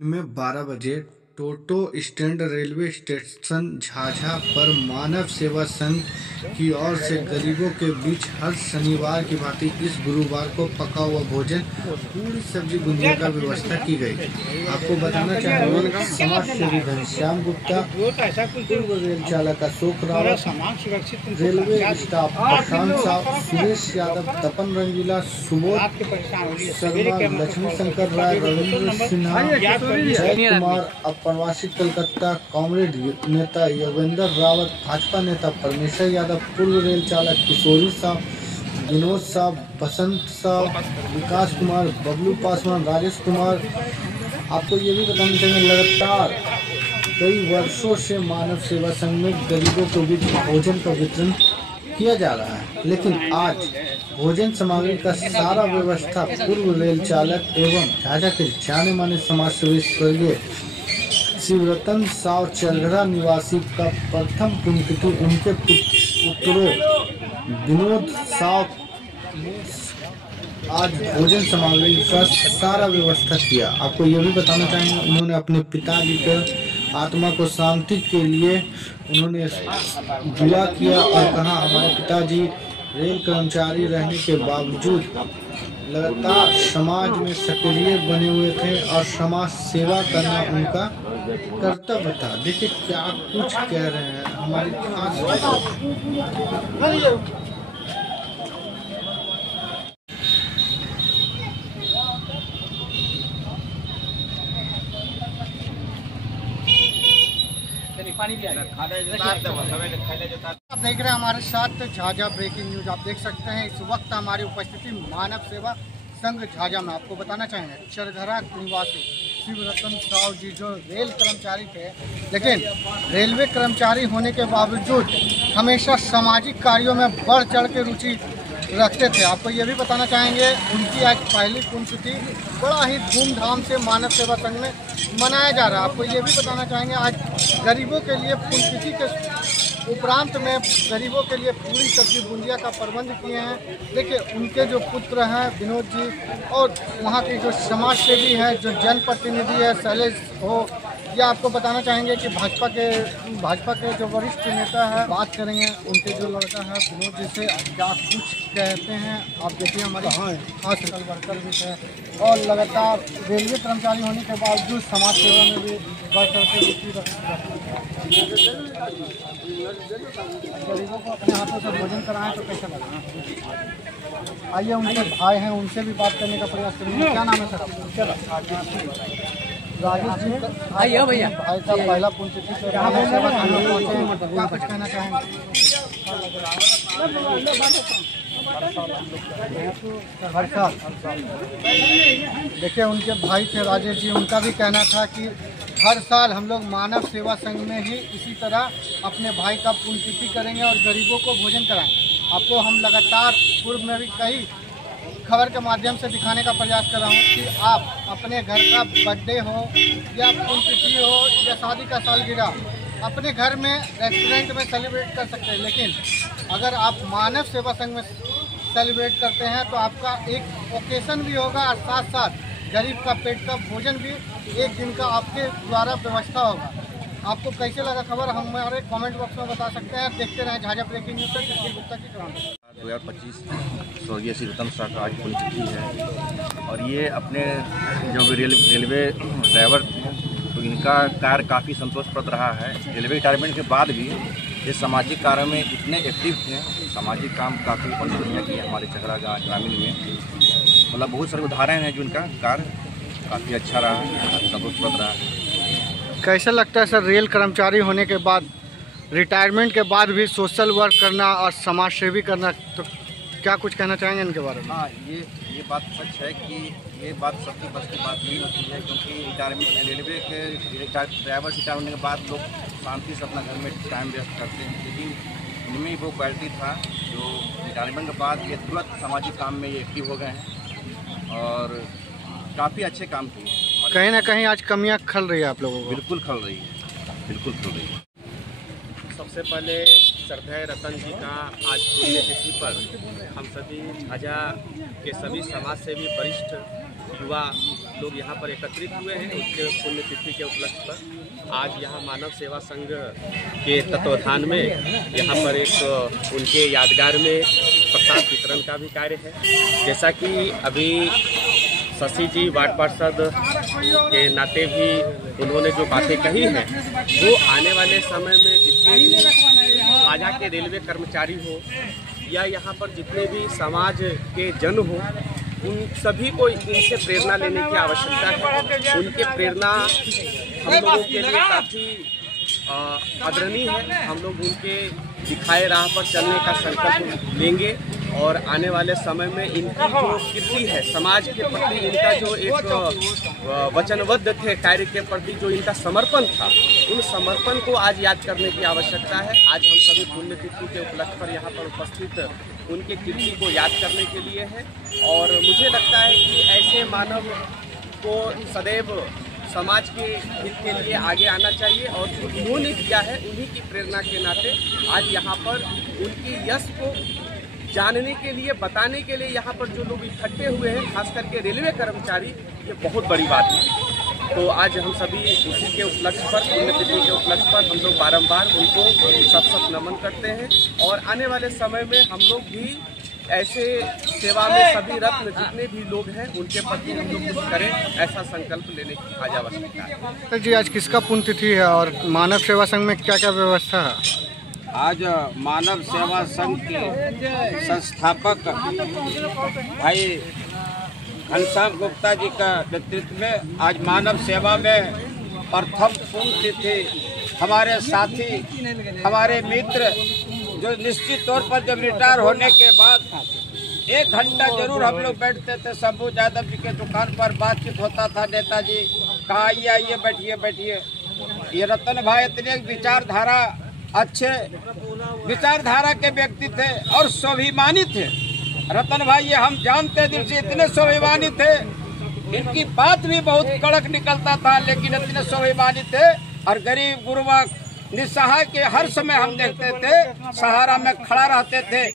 में 12 बजे टोटो stand railway station Jhajha पर मानव सेवा संघ की ओर से गरीबों के बीच हर शनिवार की भांति इस गुरुवार को पका हुआ भोजन, पूरी सब्जी बुंदिया का व्यवस्था की गई। आपको बताना चाहेंगे समाज सेवी घनश्याम गुप्ता, पूर्व रेल चालक अशोक रावत, रेलवे स्टाफ प्रशांत साहब, सुरेश यादव, तपन रंगीला, सुबोध शर्मा, लक्ष्मी शंकर राय, रविंद्र सिन्हा, जय कुमार, प्रवासी कलकत्ता, कॉमरेड नेता योगेंद्र रावत, भाजपा नेता परमेश्वर यादव, पूर्व रेल चालक किशोरी साहब, विनोद साहब, बसंत साहब, विकास कुमार, बबलू पासवान, राजेश कुमार। आपको ये भी बताना चाहिए लगातार कई वर्षों से मानव सेवा संघ में गरीबों के बीच भोजन का वितरण किया जा रहा है, लेकिन आज भोजन सामग्री का सारा व्यवस्था पूर्व रेल चालक एवं झाझा के जाने माने समाज सेवी स्वर्गीय शिवरतन साव चरघरा निवासी का प्रथम पुण्यतिथि उनके पुत्रों विनोद साव आज भोजन सामग्री का सारा व्यवस्था किया। आपको यह भी बताना चाहेंगे उन्होंने अपने पिताजी के आत्मा को शांति के लिए उन्होंने दुआ किया और कहा हमारे पिताजी रेल कर्मचारी रहने के बावजूद लगातार समाज में सक्रिय बने हुए थे और समाज सेवा करना उनका कर्तव्य था। देखिए क्या कुछ कह रहे हैं हमारी खास आप देख रहे हैं हमारे साथ झाझा ब्रेकिंग न्यूज। आप देख सकते हैं इस वक्त हमारी उपस्थिति मानव सेवा संघ झाझा में। आपको बताना चाहेंगे चरघरा निवासी शिवरतन साव जी जो रेल कर्मचारी थे, लेकिन रेलवे कर्मचारी होने के बावजूद हमेशा सामाजिक कार्यों में बढ़ चढ़ के रुचि रखते थे। आपको ये भी बताना चाहेंगे उनकी आज पहली पुण्यतिथि बड़ा ही धूमधाम से मानव सेवा संघ में मनाया जा रहा है। आपको ये भी बताना चाहेंगे आज गरीबों के लिए पुण्यतिथि के उपरांत में गरीबों के लिए पूरी सब्जी बुंदिया का प्रबंध किए हैं। देखिए उनके जो पुत्र हैं विनोद जी और वहाँ के जो समाज सेवी हैं, जो जनप्रतिनिधि है शैलेश हो, या आपको बताना चाहेंगे कि भाजपा के जो वरिष्ठ नेता है, बात करेंगे उनके जो लड़का है विनोद जी से क्या कुछ कहते हैं। आप देखिए हमारे खास वर्कर भी थे और लगातार रेलवे कर्मचारी होने के बावजूद समाज सेवा में भी बढ़ चढ़ के रुचि रखते हैं। गरीबों को अपने हाथों से भोजन कराएं तो कैसा लगा। आइए उनके भाई हैं उनसे भी बात करने का प्रयास करेंगे। क्या नाम है सर आपका? राजेश जी, आइए भैया। भाई का पहला पुण्यतिथि पे क्या कुछ कहना चाहेंगे? हर साल देखिए उनके भाई थे राजेश जी, उनका भी कहना था कि हर साल हम लोग मानव सेवा संघ में ही इसी तरह अपने भाई का पुण्यतिथि करेंगे और गरीबों को भोजन कराएंगे। आपको हम लगातार पूर्व में भी कई खबर के माध्यम से दिखाने का प्रयास कर रहा हूँ कि आप अपने घर का बर्थडे हो या पुण्यतिथि हो या शादी का सालगिरह अपने घर में रेस्टोरेंट में सेलिब्रेट कर सकते हैं, लेकिन अगर आप मानव सेवा संघ में सेलिब्रेट करते हैं तो आपका एक ओकेशन भी होगा और साथ साथ गरीब का पेट का भोजन भी एक दिन का आपके द्वारा व्यवस्था होगा। आपको कैसे लगा खबर हमारे कमेंट बॉक्स में बता सकते हैं। देखते रहें झाझा ब्रेकिंग न्यूज से किशोर गुप्ता की क्रांति। 2025 स्वर्गीय श्रीरतन साह का आज पुण्यतिथि है और ये अपने जो रेलवे ड्राइवर तो इनका कार्य काफ़ी संतोषप्रद रहा है। रेलवे रिटायरमेंट के बाद भी ये सामाजिक कार्यों में इतने एक्टिव थे, सामाजिक काम काफ़ी बढ़िया किए हमारे चकरा ग्रामीण में। मतलब बहुत सारे उदाहरण हैं जो इनका कार्य काफ़ी अच्छा रहा, संतोषप्रद रहा। कैसा लगता है सर रेल कर्मचारी होने के बाद रिटायरमेंट के बाद भी सोशल वर्क करना और समाज सेवी करना, तो क्या कुछ कहना चाहेंगे इनके बारे में? हाँ, ये बात सच है कि ये बात सबकी बस की बात नहीं होती है, क्योंकि रिटायरमेंट रेलवे के ड्राइवर रिटायर होने के बाद लोग शांति से अपना घर में टाइम वेस्ट करते हैं, लेकिन इनमें वो क्वालिटी था जो रिटायरमेंट के बाद ये तुरंत सामाजिक काम में ये एक्टिव हो गए हैं और काफ़ी अच्छे काम किए हैं। कहीं ना कहीं आज कमियां खल रही है आप लोगों को? बिल्कुल खल रही है, बिल्कुल खल रही है। सबसे पहले श्रद्धेय रतन जी का आज पुण्यतिथि पर हम सभी झाझा के सभी समाज सेवी वरिष्ठ युवा लोग यहाँ पर एकत्रित हुए हैं उसके पुण्यतिथि के उपलक्ष्य पर। आज यहाँ मानव सेवा संघ के तत्वावधान में यहाँ पर एक उनके यादगार में प्रसाद वितरण का भी कार्य है। जैसा कि अभी शशि जी वार्ड पार्षद के नाते भी उन्होंने जो बातें कही हैं वो आने वाले समय में जितने भी झाझा के रेलवे कर्मचारी हो या यहाँ पर जितने भी समाज के जन हो उन सभी को इनसे प्रेरणा लेने की आवश्यकता है। उनके प्रेरणा हम लोगों के लिए काफ़ी आदरणीय है। हम लोग उनके दिखाए राह पर चलने का संकल्प लेंगे और आने वाले समय में इनकी जो कीर्ति है समाज के प्रति इनका जो एक वचनबद्ध थे कार्य के प्रति जो इनका समर्पण था उन समर्पण को आज याद करने की आवश्यकता है। आज हम सभी पुण्यतिथि के उपलक्ष्य पर यहाँ पर उपस्थित उनके कीर्ति को याद करने के लिए है और मुझे लगता है कि ऐसे मानव को सदैव समाज के हित के लिए आगे आना चाहिए और जो उन्होंने किया है उन्हीं की प्रेरणा के नाते आज यहाँ पर उनकी यश को जानने के लिए बताने के लिए यहाँ पर जो लोग इकट्ठे हुए हैं खास करके रेलवे कर्मचारी, ये बहुत बड़ी बात है। तो आज हम सभी उसी के उपलक्ष्य पर पुण्यतिथि के उपलक्ष्य पर हम लोग बारंबार उनको सत नमन करते हैं और आने वाले समय में हम लोग भी ऐसे सेवा में सभी रत्न जितने भी लोग हैं उनके प्रति हम लोग कुछ करें ऐसा संकल्प लेने की आज आवश्यकता है। तो जी आज किसका पुण्यतिथि है और मानव सेवा संघ में क्या क्या व्यवस्था है? आज मानव सेवा संघ के संस्थापक भाई घनश्याम गुप्ता जी का नेतृत्व में आज मानव सेवा में प्रथम पुण्यतिथि हमारे साथी हमारे मित्र जो निश्चित तौर पर जब रिटायर होने के बाद 1 घंटा जरूर हम लोग बैठते थे। शंभू यादव जी के दुकान पर बातचीत होता था, नेताजी कहाँ आइए बैठिए बैठिए। ये रतन भाई इतने विचारधारा अच्छे विचारधारा के व्यक्ति थे और स्वाभिमानी थे। रतन भाई ये हम जानते दिल से इतने स्वाभिमानी थे, इनकी बात भी बहुत कड़क निकलता था लेकिन इतने स्वाभिमानी थे और गरीब गुरबा निस्सहाय के हर समय हम देखते थे सहारा में खड़ा रहते थे।